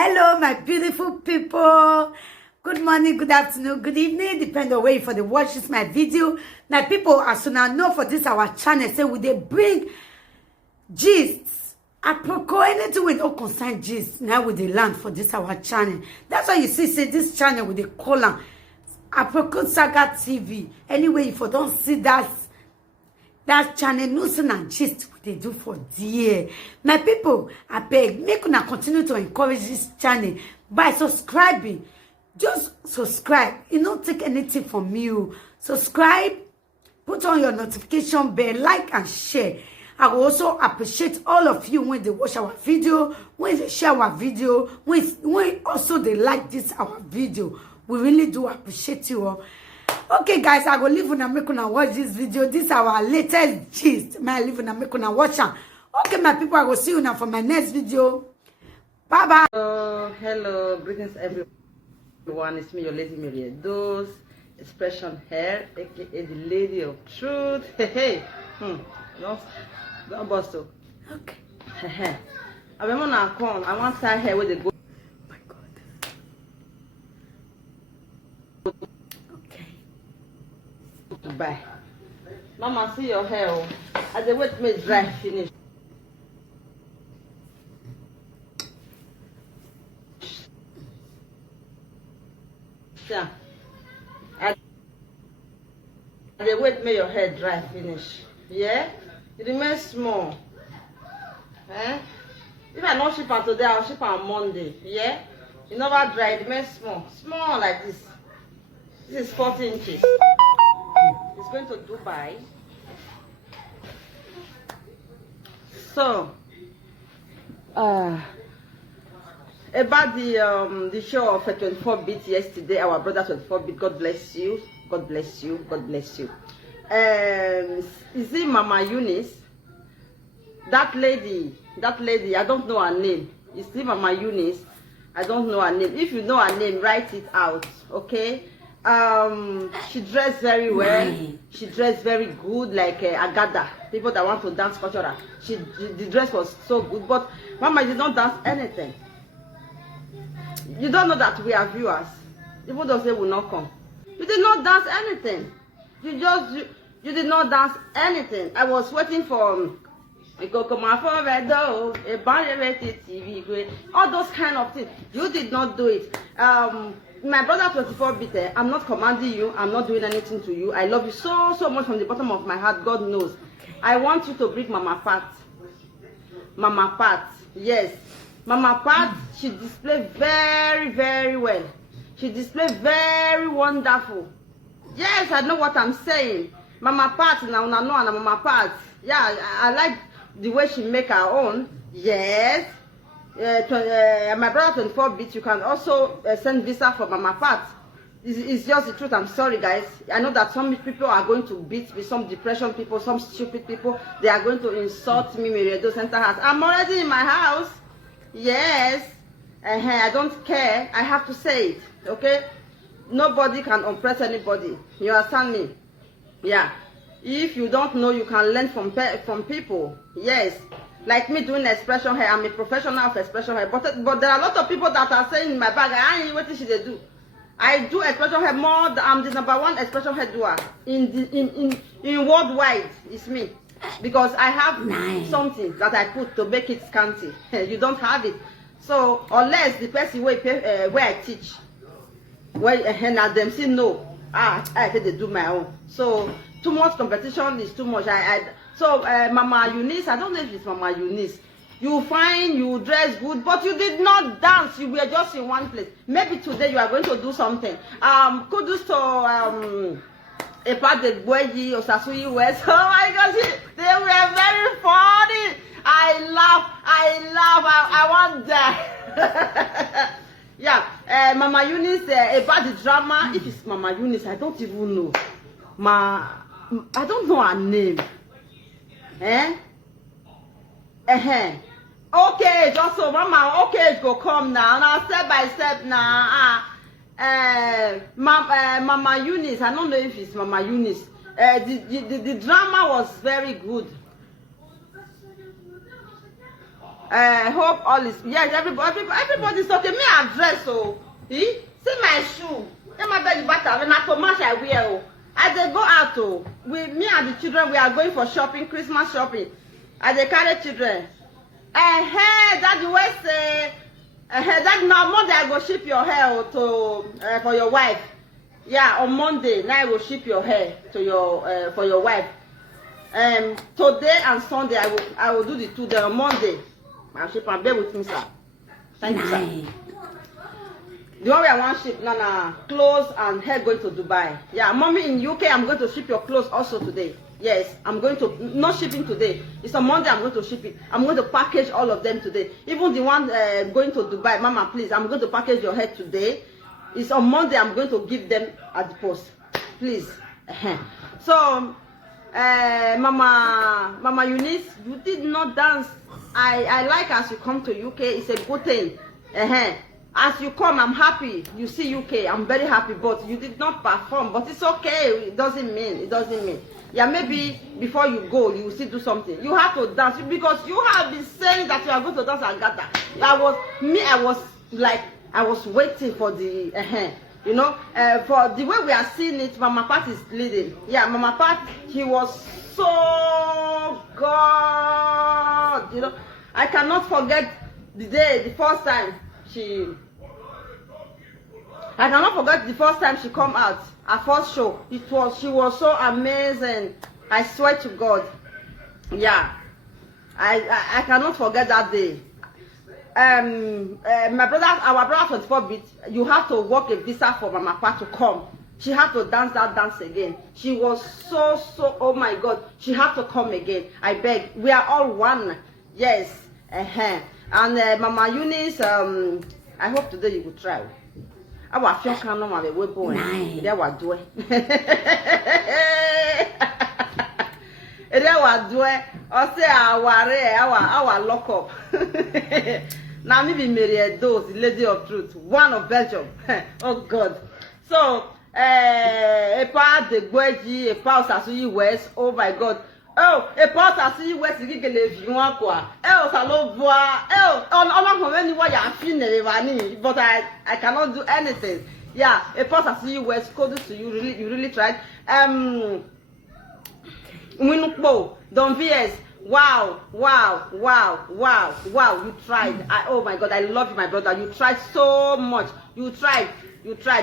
Hello, my beautiful people. Good morning, good afternoon, good evening, depending on where you for the watch this my video. My people, as soon as know for this our channel, say we they bring gists. Apropos anything we don't concern gist. Now with the land for this our channel. That's why you see, say this channel with the column. Apropos Saga TV. Anyway, if you don't see that channel news and gist what they do for dear. My people, I beg, make una continue to encourage this channel by subscribing. Just subscribe. It don't take anything from you. Subscribe, put on your notification bell, like and share. I will also appreciate all of you when they watch our video, when they share our video, when also they like this our video. We really do appreciate you all. Okay, guys, I go leave una make una watch this video. This is our latest gist. May I leave una make una watch am. Okay, my people, I will see you now for my next video. Bye bye. Hello, greetings everyone. It's me, your lady Mary Those expression hair, aka the lady of truth. Hey, don't bust up. Okay. I remember now come. I want to tie hair with the go. Oh my God. Okay. Bye. Mama, see your hair. As the wet me dry finish. Yeah. And the wet me your hair dry finish. Yeah? It remains small. Eh? If I not ship on today, I'll ship on Monday. Yeah? It never dry, it remains small. Small like this. This is 40 inches. It's going to Dubai. So, about the show of 24-bit yesterday, our brother 24-bit, God bless you, God bless you, God bless you. Is it Mama Eunice? That lady, I don't know her name. Is it Mama Eunice? I don't know her name. If you know her name, write it out, okay? She dressed very well. She dressed very good, like Agada. People that want to dance cultural. The dress was so good, but Mama did not dance anything. You don't know that we are viewers. People don't say will not come. You did not dance anything. You did not dance anything. I was waiting for all those kind of things. You did not do it. My brother 24-bit, I'm not commanding you. I'm not doing anything to you. I love you so much from the bottom of my heart. God knows. I want you to bring Mama Pat. Mama Pat, yes. Mama Pat, she displayed very well. She displayed very wonderful. Yes, I know what I'm saying. Mama Pat, now Mama Pat. Yeah, I like the way she make her own. Yes. My brother 24-bit, you can also send visa for Mama Pat. It's just the truth. I'm sorry, guys. I know that some people are going to beat me, some depression people, some stupid people. They are going to insult me, Meriado Center House. I'm already in my house. Yes. I don't care. I have to say it. Okay? Nobody can oppress anybody. You understand me? Yeah. If you don't know, you can learn from people. Yes. Like me doing expression hair, I'm a professional of expression hair. But there are a lot of people that are saying in my bag, I ain't what should they do. I do expression hair more. I'm the #1 expression hair doer in worldwide. It's me, because I have something that I put to make it scanty. You don't have it, so unless the person where I teach, where them say no. I think they do my own. So too much competition is too much. So Mama Eunice, I don't know if it's Mama Eunice. You fine, you dress good, but you did not dance. You were just in one place. Maybe today you are going to do something. Kudos to Epa de Boyi or Sasui West. Oh my gosh, they were very funny. I laugh, I want that. Yeah, Mama Eunice, about the drama. If it's Mama Eunice, I don't even know. I don't know her name. Okay, just so Mama, okay, go come now step by step now. Mama Eunice, I don't know if it's Mama Eunice. The drama was very good. Hope all is, yes, everybody's okay. Me I dress, oh. See my shoe. My belly butter. When I come out, I wear, oh. I dey go out, oh. Me and the children, we are going for shopping, Christmas shopping. I dey carry children. Daddy, where say, Daddy, now Monday I go ship your hair to for your wife. Yeah, on Monday now I will ship your hair to your for your wife. Today and Sunday I will do the 2 days. On Monday I'll ship and bear with me, sir. Thank you, sir. The one way I want ship, Nana, clothes and hair going to Dubai. Yeah, mommy in UK, I'm going to ship your clothes also today. Yes, I'm going to, not shipping today. It's on Monday, I'm going to ship it. I'm going to package all of them today. Even the one going to Dubai, Mama, please, I'm going to package your hair today. It's on Monday, I'm going to give them at the post. Please. So, Mama Eunice, you did not dance. I like as you come to UK, it's a good thing. As you come, I'm happy. You see UK, I'm very happy, but you did not perform. But it's okay. It doesn't mean. Yeah, maybe before you go, you will still do something. You have to dance because you have been saying that you are going to dance Agata. I was waiting for the, you know, for the way we are seeing it. Mama Pat is leading. Yeah, Mama Pat, he was so God. You know, I cannot forget the first time she come out, her first show. She was so amazing. I swear to God. Yeah, I cannot forget that day. Our brother 24-bit, you have to work a visa for Mama Pa to come. She had to dance that dance again. She was so, oh my God, she had to come again. I beg, we are all one. Yes. And Mama Eunice, I hope today you will try. I was feeling kind of my way boy. There was doing. There was doing. I say our lock up. Now maybe Mary Dose, Lady of Truth, one of Belgium. Oh God. So a part the Gweji, a part Sasuyi West. Oh my God. Oh, a part Sasuyi West is gonna live you one qua. Oh, Saloboa. Oh, on many way I'm feeling but I cannot do anything. Yeah, a part Sasuyi West code to you. You really tried. Winukbo, Don VS. Wow, you tried. Oh my God, I love you, my brother. You tried so much. You tried.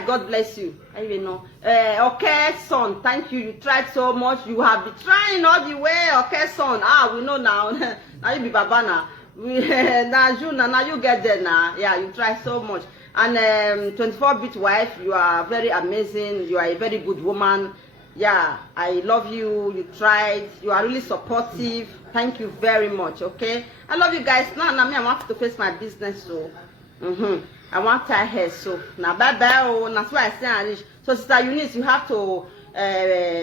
God bless you. I even know. Okay, son, thank you. You tried so much. You have been trying all the way. Okay, son. We know now. Now you be Babana. Now you get there now. Yeah, you tried so much. And 24-bit wife, you are very amazing. You are a very good woman. Yeah, I love you. You tried. You are really supportive. Thank you very much. Okay, I love you guys. Now me, I want to face my business. So, I want tie hair. So now, bye. Oh, that's why I say I rich. So, Sister Eunice, you have to,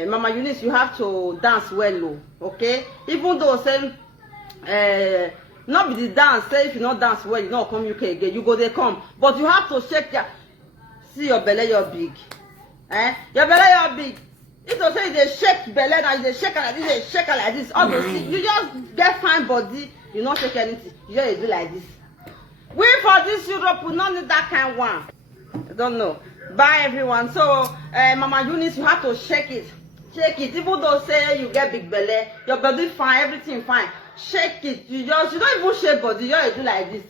Mama Eunice, you have to dance well. Okay, even though say, not be the dance. Say if you not dance well, you not come UK again. You go they come, but you have to shake your. See your belly, you're big. Your belly, you're big. If you say they shake belly and they shake like this, they shake like this, all those things, you just get fine body, you not shake anything, you just do like this. We for this Europe, we not need that kind of one. I don't know. Bye everyone. So Mama Eunice, you have to shake it. Even though say you get big belly, your body fine, everything fine. Shake it. You don't even shake body, you just do like this.